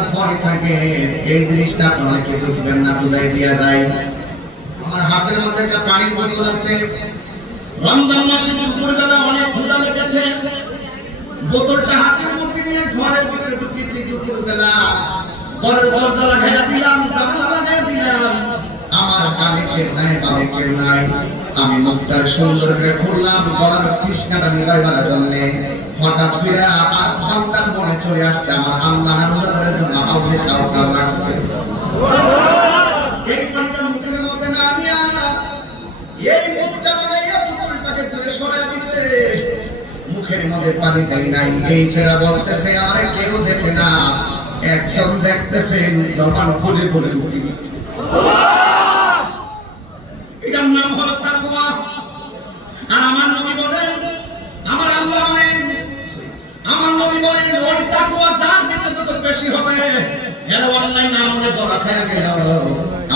আপনার ভয় থাকে, এই জিনিসটা অনেকে বুঝবেন না, বুঝাই দেওয়া যায়। আমার হাতের মধ্যে একটা পানির বোতল আছে। রমজান মাসে দুপুরবেলা অনেক ক্ষুধা লেগেছে, বোতলটা হাতের মধ্যে নিয়ে ঘরের ভিতরে ঢুকেছি। দুপুরবেলা ঘরের দরজা লাগাইয়া দিলাম, জানালা লাগাইয়া দিলাম। আমার কানে কেউ নাই, বামে কেউ নাই। আমি মুখটা সুন্দর করে খুললাম গলার তৃষ্ণাটা নিবাইবার জন্য। হঠাৎ করে আমার বান্দার মনে চলে আসছে আমার আল্লাহ রোজাদারের জন্য হাউজে কাউসার রাখছে। এই পানিটা মুখের মধ্যে না নিয়া এই মুখটা লাগাইয়া বোতলটাকে দূরে সরাইয়া দিছে। মুখের মধ্যে পানি দেয় নাই। এই ছেড়া বলতেছে আরে কেউ দেখে না, একজন দেখতেছে, জবান খুলে খুলে মুখি। এটার নাম হলো তাকওয়া। আর আমার নবী বলেন, আমার আল্লাহ বলেন, আমার নবী বলেন ওই তাকওয়া যার ভিতরে যত বেশি হবে এর অনলাইন নামে ধরা খেয়ে গেল।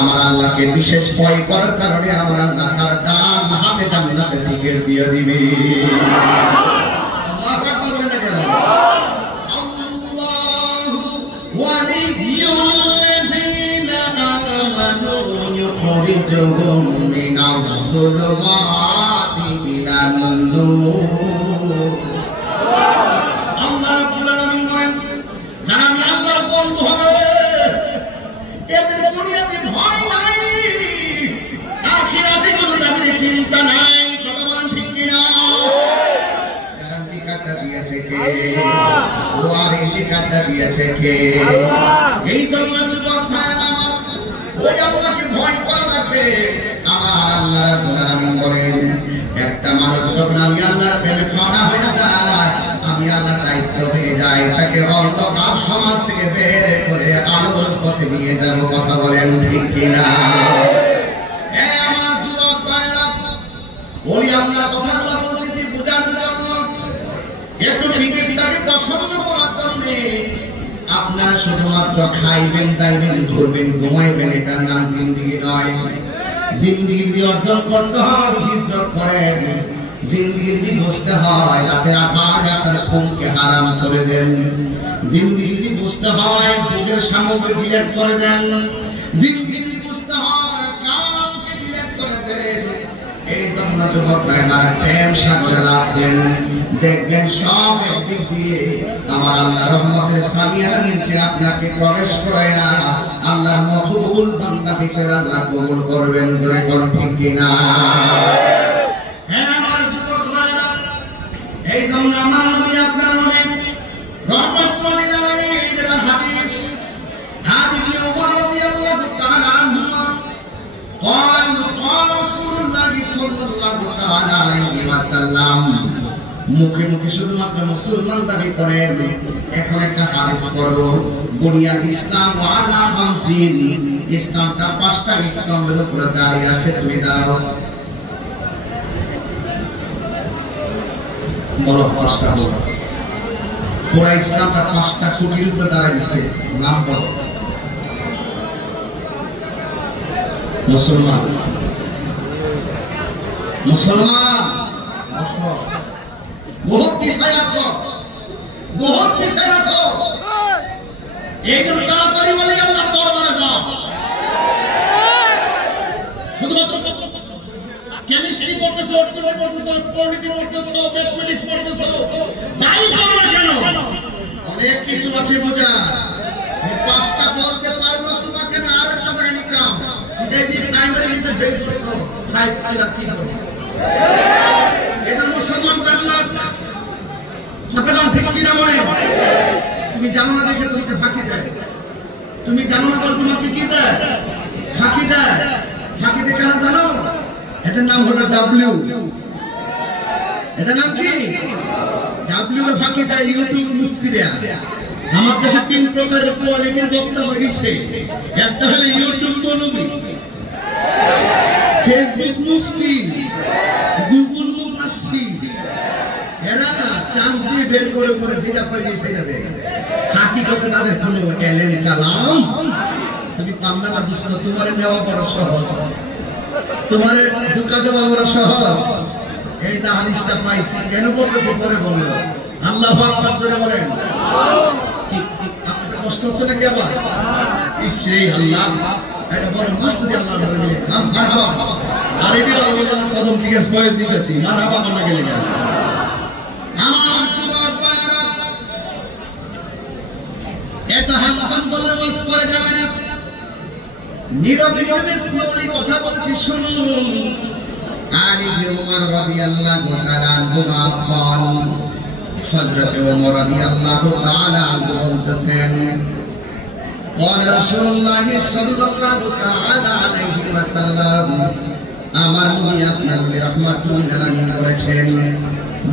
আমার আল্লাহকে বিশেষ ভয় করার কারণে আমার আল্লাহ তার ডান হাতে জান্নাতের টিকিট দিয়ে দিবে। আল্লাহু আকবার বলেন না কেন? আল্লাহু ওয়ালিয়ুল্লাযিনা আমানু ইউখরিজুহুম মিনাজ যুলুমাতি ইলান নূর। আল্লাহ রাব্বুল আলামিন বলেন, যারা আমি আল্লাহর বন্ধু হবে এদের দুনিয়াতে ভয় নাই, আখিরাতে কোনো তাদের চিন্তা নাই। কথা বলেন ঠিক কিনা? গ্যারান্টি কার্ডটা দিয়েছে কে? ওয়ারেন্টি কার্ডটা দিয়েছে কে? এই জন্য যুবক ভাইরা ওই আল্লাহকে ভয় করা লাগবে। আমার আল্লাহ রাব্বুল আলামিন বলেন, একটা মানুষ যখন আমি আল্লাহর প্রেমে খাওয়া হয়ে যায়, আমি আল্লাহ দায়িত্ব হয়ে যাই তাকে অন্ধকার সমাজ থেকে বের করে আলোর পথে নিয়ে যাব। কথা বলেন ঠিক কিনা? আমার যুবক ভাইরা ওই আল্লাহর কথাগুলো বলতেছি বুঝার জন্য, একটু বিবেকটাকে প্রসন্ন করার জন্য। আপনারা শুধুমাত্র খাইবেন, দাইবেন, ঘুরবেন, ঘুমাইবেন, এটার নাম জিন্দেগি নয়। জিন্দেগি দিয়ে অর্জন করতে হয় হিজরত করেন। জিন্দেগি দিয়ে বুঝতে হয় রাতের আধার আপনার ঘুমকে হারাম করে দেন। জিন্দেগি দিয়ে বুঝতে হয় বুঝের সামগ্রী ডিলেট করে দেন। জিন্দেগি দিয়ে বুঝতে হয় কামকে ডিলেট করে দেন। এই জন্য যুবক ভাইরা প্রেম সাগরে লাভ দেন, দেখবেন সব একদিক দিয়ে আমার আল্লাহ রহমতের সালিয়ার নিচে আপনাকে প্রবেশ করাইয়া আল্লাহ মকবুল বান্দা হিসেবে আল্লাহ কবুল করবেন। জোরে কোন ঠিক কিনা? হ্যাঁ আমার যুবক ভাইরা, এই জন্য আমার নবী আপনার মনে রহমতুল লিল আলামিন এর হাদিস ইবনে উমর রাদিয়াল্লাহু তাআলা আনহু قال قال رسول الله صلى الله تعالى عليه وسلم, মুখে মুখে শুধুমাত্র মুসলমান দাবি করেন। এখন একটা হাদিস পড়ব, বুনিয়াল ইসলাম আলা খামসিন, ইসলামটা 5টা স্তম্ভের উপরে দাঁড়িয়ে আছে। তুমি দাঁড়াও, বলো 5টা বলো। পুরা ইসলামটা 5টা খুঁটির উপরে দাঁড়িয়েছে। নাম বলো। মুসলমান, মুসলমান বহুত পিছায় আছো, বহুত পিছায় আছো। এই জন্য তাড়াতাড়ি বলে আল্লাহ দরবারে যাও। শুধুমাত্র কেমিস্ট্রি পড়তেছো, অর্থনীতি পড়তেছো, পলিটি পড়তেছো, ম্যাথমেটিক্স পড়তেছো, যাই করো না কেন অনেক কিছু আছে বোঝা। 5টা বলতে পারবো তোমাকে না আরেকটা জায়গায় নিতাম। এটা যে প্রাইমারিতে ফেল করছো, হাই স্কুল কি করবে? এটা মুসলমান বাংলা কথা ঠিক কিনা মনে? তুমি জানো না দেখে তোমাকে ফাঁকি দেয়। তুমি জানো না বলে তোমাকে কি দেয়? ফাঁকি দেয়। ফাঁকি দিয়ে কেন জানো? এটার নাম হলো ডাব্লিউ। এটার নাম কি? ডাব্লিউ এর ফাঁকি দেয় ইউটিউব মুফতি দেয়া। আমার কাছে 3 প্রকারের কোয়ালিটির বক্তব্য এসেছে। একটা হলো ইউটিউব মৌলবী, ফেসবুক মুফতি, গুগল মুফাসসির। এরা না চান্স দিয়ে বের করে করে যেটা পাইবে সেটা দেয়। হাকিকতে তাদের কোনো এলেম কালাম তুমি পাল্লা না দিস, তোমার নেওয়া বড় সহজ, তোমার ঢুকা দেওয়া বড় সহজ। এই যে হাদিসটা পাইছি কেন বলতেছি পরে বলবো। আল্লাহু আকবার জোরে বলেন। আপনাদের কষ্ট হচ্ছে নাকি আবার সেই আল্লাহ এটা বড় মুস্তাদি আল্লাহর নামে মারহাবা আর এটি আল্লাহ কদম থেকে ফয়েজ দিতেছি মারহাবা না গেলে না আমার যুবক ভাইরা এটা হাম বললে ওয়াজ করে যাবে না নীরবে নীরবে স্লোলি কথা বলছি শুনুন আর ইবনে ওমর রাদিয়াল্লাহু তাআলা আনহু قال হযরত ওমর রাদিয়াল্লাহু তাআলা আনহু বলতেছেন قال رسول الله صلى الله تعالى عليه وسلم আমার নবী আপনার নবী রাহমাতুল লিল আলামিন বলেছেন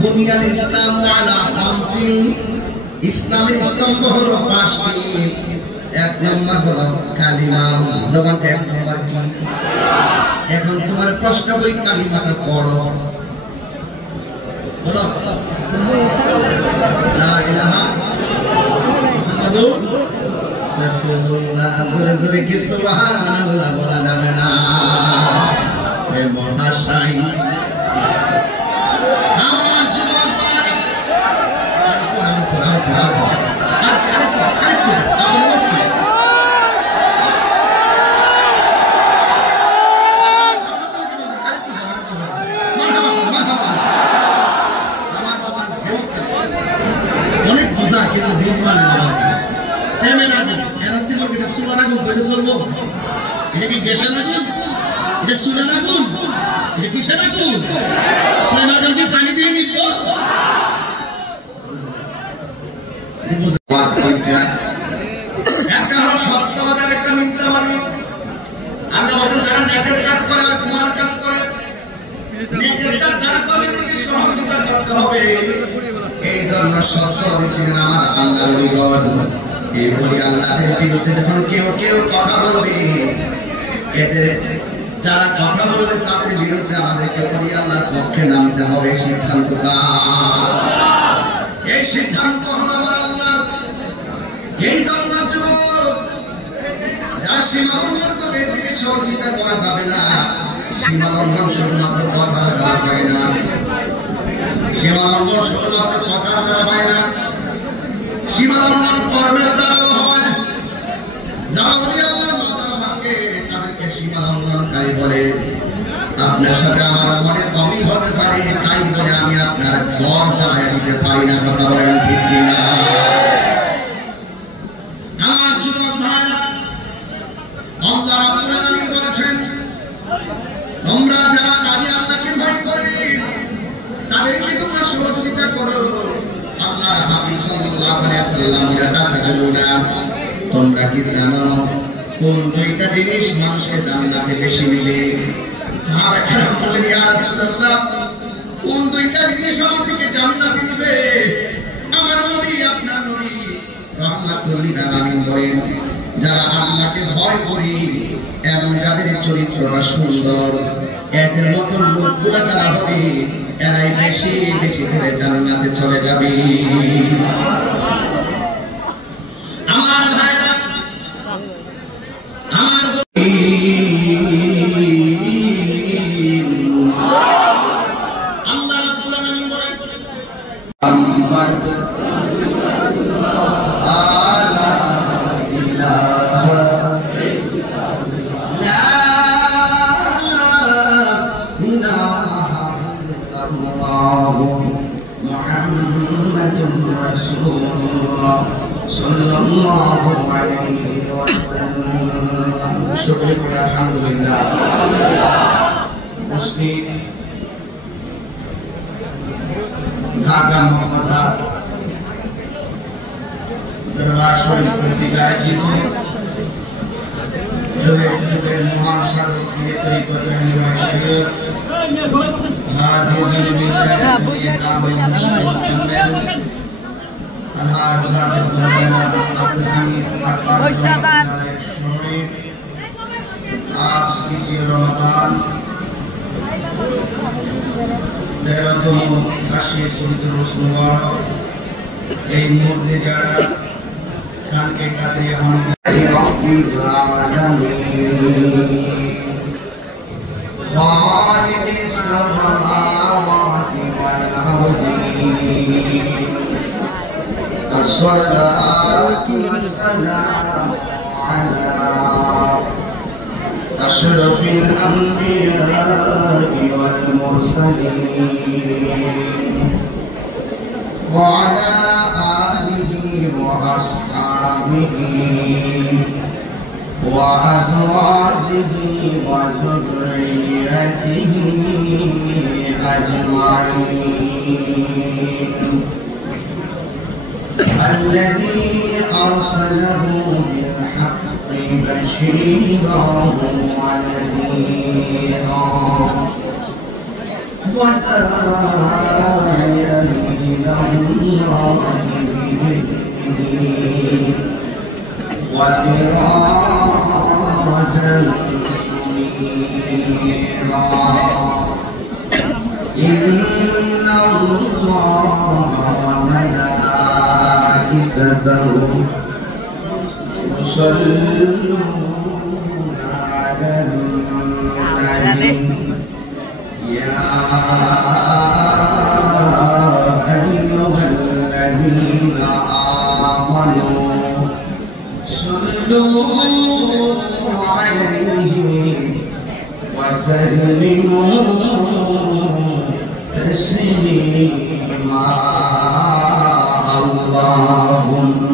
বুনিয়াল ইসলাম আলা খামসিন ইসলামের স্তম্ভ হলো 5টি এক নম্বর হলো কালিমা জবান এক নম্বর কি এখন তোমার প্রশ্ন করি কালিমাটা পড়ো বলো লা ইলাহা মুহাম্মাদুর রাসূলুল্লাহ জোরে জোরে কি সুবহানাল্লাহ বলা যাবে না হে মহাশয় আমার জীবন পারে অনেক বোঝা কিন্তু বীজ মানে এটা কি গ্যাসের আগুন এটা সুরের আগুন এটা কিসের আগুন কি পানি দিয়ে নিব একটা হলো সত্যবাদের একটা মিথ্যাবাদী আল্লাহ বলেন যারা নেকের কাজ করে আর গুনার কাজ করে নেকের কাজ যারা করে তাকে সহযোগিতা করতে হবে এই জন্য সত্যবাদী ছিলেন আমার আল্লাহর ওলিগণ এই বলি আল্লাহর বিরুদ্ধে যখন কেউ কেউ কথা বলবে এদের যারা কথা বলবে তাদের বিরুদ্ধে আমাদেরকে বলি আল্লাহর পক্ষে নামতে হবে সিদ্ধান্তটা এই সিদ্ধান্ত হলো আমার আল্লাহ এই জন্য যুবক যারা সীমা লঙ্ঘন করবে এদেরকে সহযোগিতা করা যাবে না সীমা লঙ্ঘন শুধুমাত্র কথার দ্বারা হয় না সীমা লঙ্ঘন শুধুমাত্র কথার দ্বারা হয় না সীমা লঙ্ঘন কর্মের দ্বারাও হয় যারা বলি আল্লাহর মাথার ভাঙে তাদেরকে সীমা লঙ্ঘনকারী বলে আপনার সাথে আমার মনে অমিল হতে পারে তাই বলে আমি আপনার ঘর জ্বালিয়ে দিতে পারি না কথা বলেন ঠিক কিনা আমার যুবক ভাইরা আল্লাহ রাব্বুল আলামিন বলেছেন তোমরা যারা আমি আল্লাহকে ভয় করি তাদেরকে তোমরা সহযোগিতা করো আল্লাহর হাবিব সাল্লাল্লাহু আলাইহি ওয়াসাল্লাম বলেন তোমরা কি জানো কোন দুইটা জিনিস মানুষকে জান্নাতে বেশি মিলে সাহাবায়ে কেরাম বললেন ইয়া রাসূলুল্লাহ কোন দুইটা জিনিস আমাদেরকে জান্নাতে দিবে আমার নবী আপনার নবী রাহমাতুল লিল আলামিন বলেন যারা আল্লাহকে ভয় করি এবং যাদের চরিত্রটা সুন্দর এদের মতো লোকগুলা যারা হবে এরাই বেশি বেশি করে জান্নাতে চলে যাবে আমার ভাইরা আমার আল্লাহ রাব্বুল আলামিন বলেন sallallahu alaihi wasallam syukur alhamdulillah muslim Dhaka Muhammad दरबार शरीफ पत्रिका जी थे जो एक महान शायद के तरीके से रहनुमाई शरीयत हादी दिल मिला ये काम मुश्किल الحاج حافظ مولانا عبد الحميد आज की रमजान 13তম মাসের পবিত্র রোজ মুবারক এই মুহূর্তে যারা খানকে কাদরিয়া خالق السماوات والأرض الصلاة والسلام والسلام على أشرف الأنبياء والمرسلين وعلى آله وأصحابه وأزواجه وذريته أجمعين الذي أرسله بالحق بشيرا ونذيرا وداعيا إلى الله بإذنه وسراجا منيرا إن الله وملائكته يصلون على النبي يا أيها الذين آمنوا صلوا عليه وسلموا تسليما اللهم